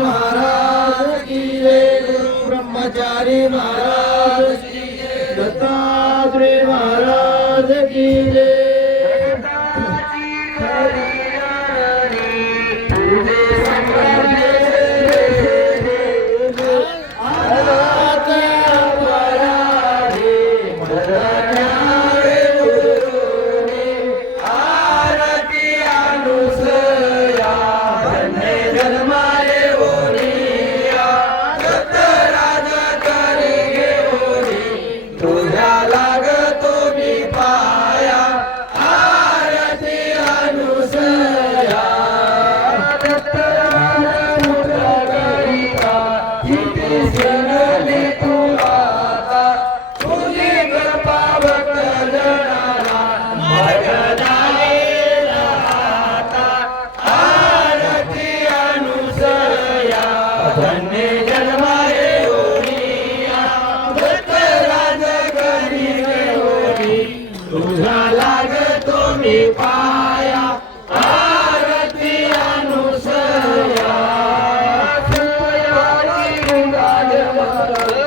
महाराज की ब्रह्मचारी महाराज Hallelujah.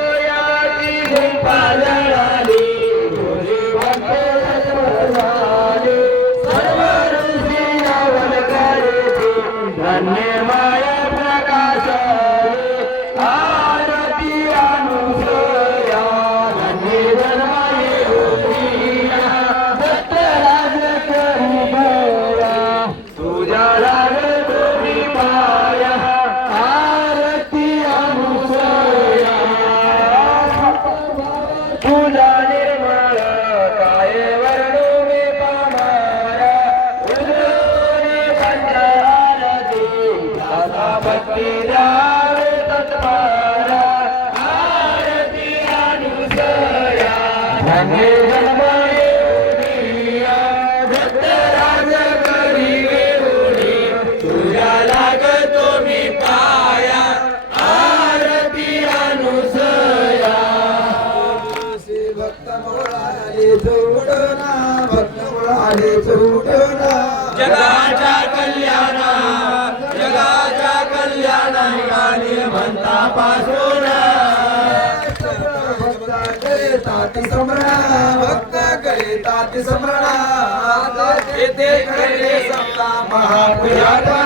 पासून. भक्त करीता ती सम्राट. भक्त करीता ती सम्राट. येथे घडले समजा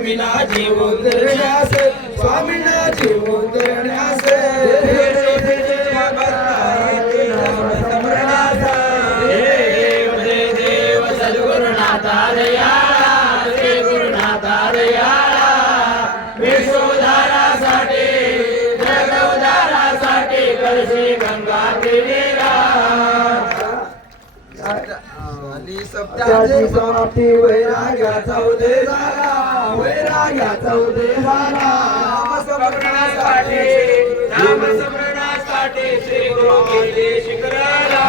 विना जीवन धरण्यास स्वामींना जीवन धरण्यास राजाची समाप्ती वैराग्याचा उदय झाला वैराग्याचा उदय झाला नामस्मरणासाठी नामस्मरणासाठी श्री गुरु गेले शिखराला.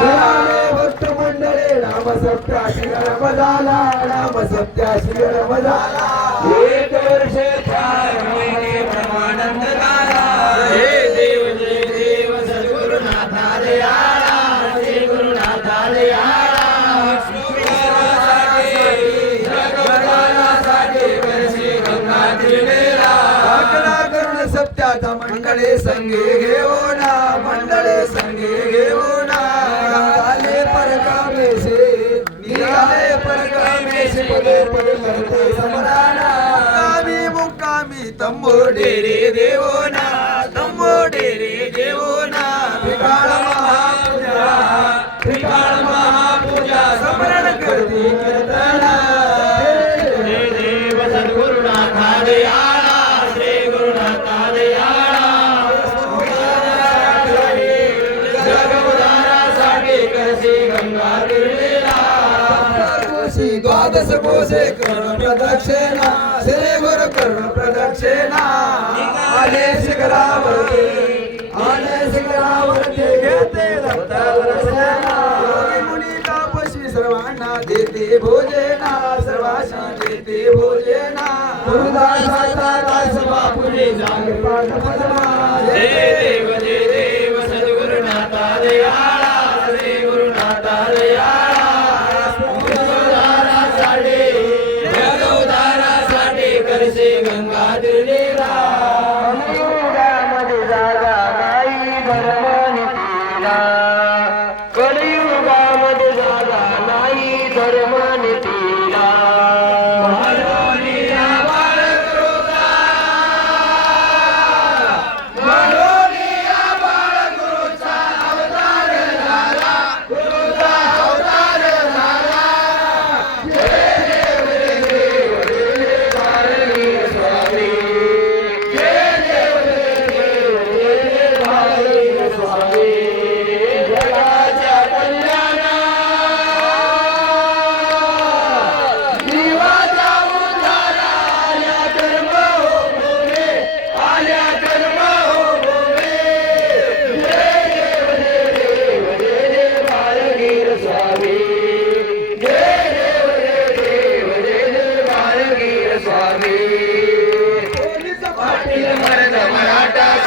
भक्त मंडळे राम सप्ताशी गरम झाला राम सप्ताशी झाला एक वर्ष चार जात मंडले संगे घेवो ना मंडले संगे घेवो ना निराले परकामे से निराले परकामे से पदे पदे करते समराना मुक्कामी मुक्कामी तंबो डेरे देवो ना प्रदक्षिणा श्री गुरु कर्ण प्रदक्षिणा। आले शिखरावरती आले शिखरावरती घेते रक्तावर सेना। मुनी तापशी सर्वांना देते भोज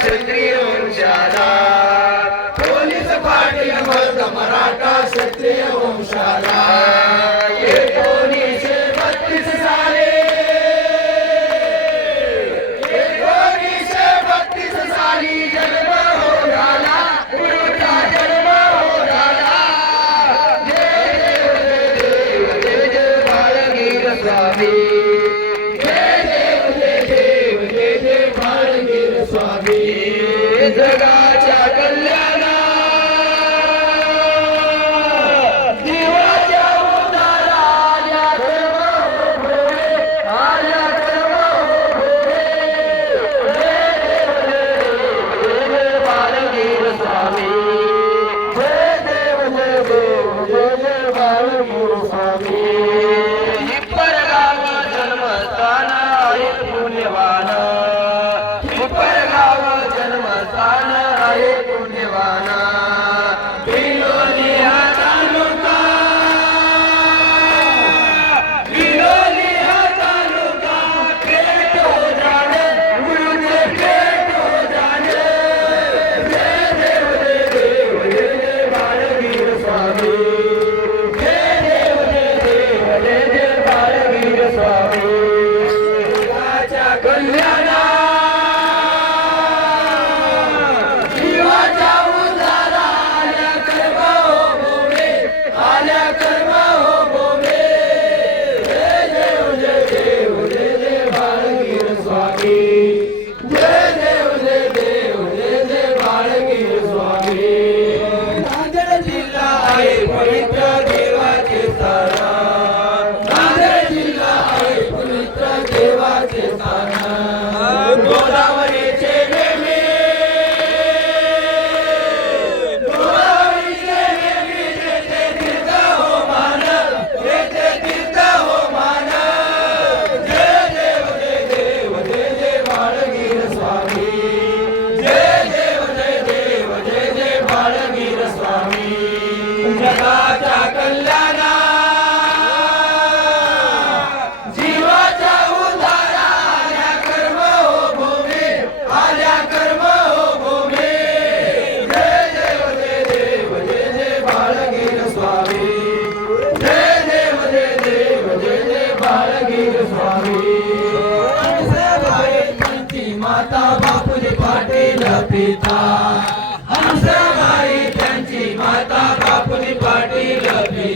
क्षत्रिय वंशाला पोलीस पाटील मराठा क्षत्रिय वंशाला स्वामी जगा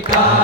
까?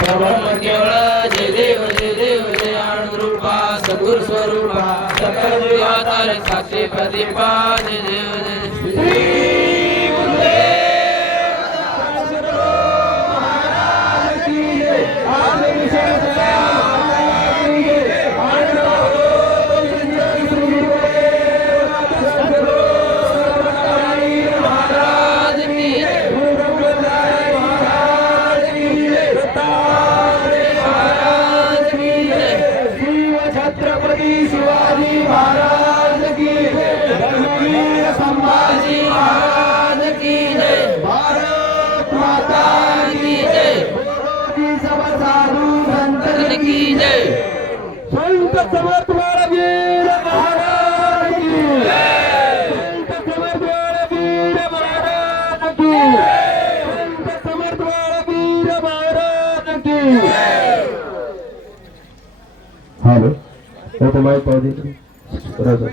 भवम केवळ जय देव जय देव जय अनुरूपा सगुर स्वरूपा सकल साक्षी प्रदीपा जय देव जय पाय पाव दे. बरोबर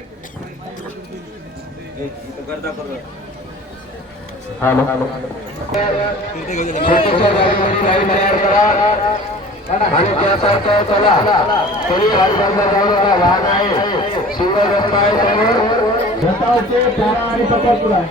हॅलो. आणि त्यासारखं चला. तरी हरिबंद जाऊ नका लहान आहे. शिवराज रस्ता आहे समोर आणि पकडपुरा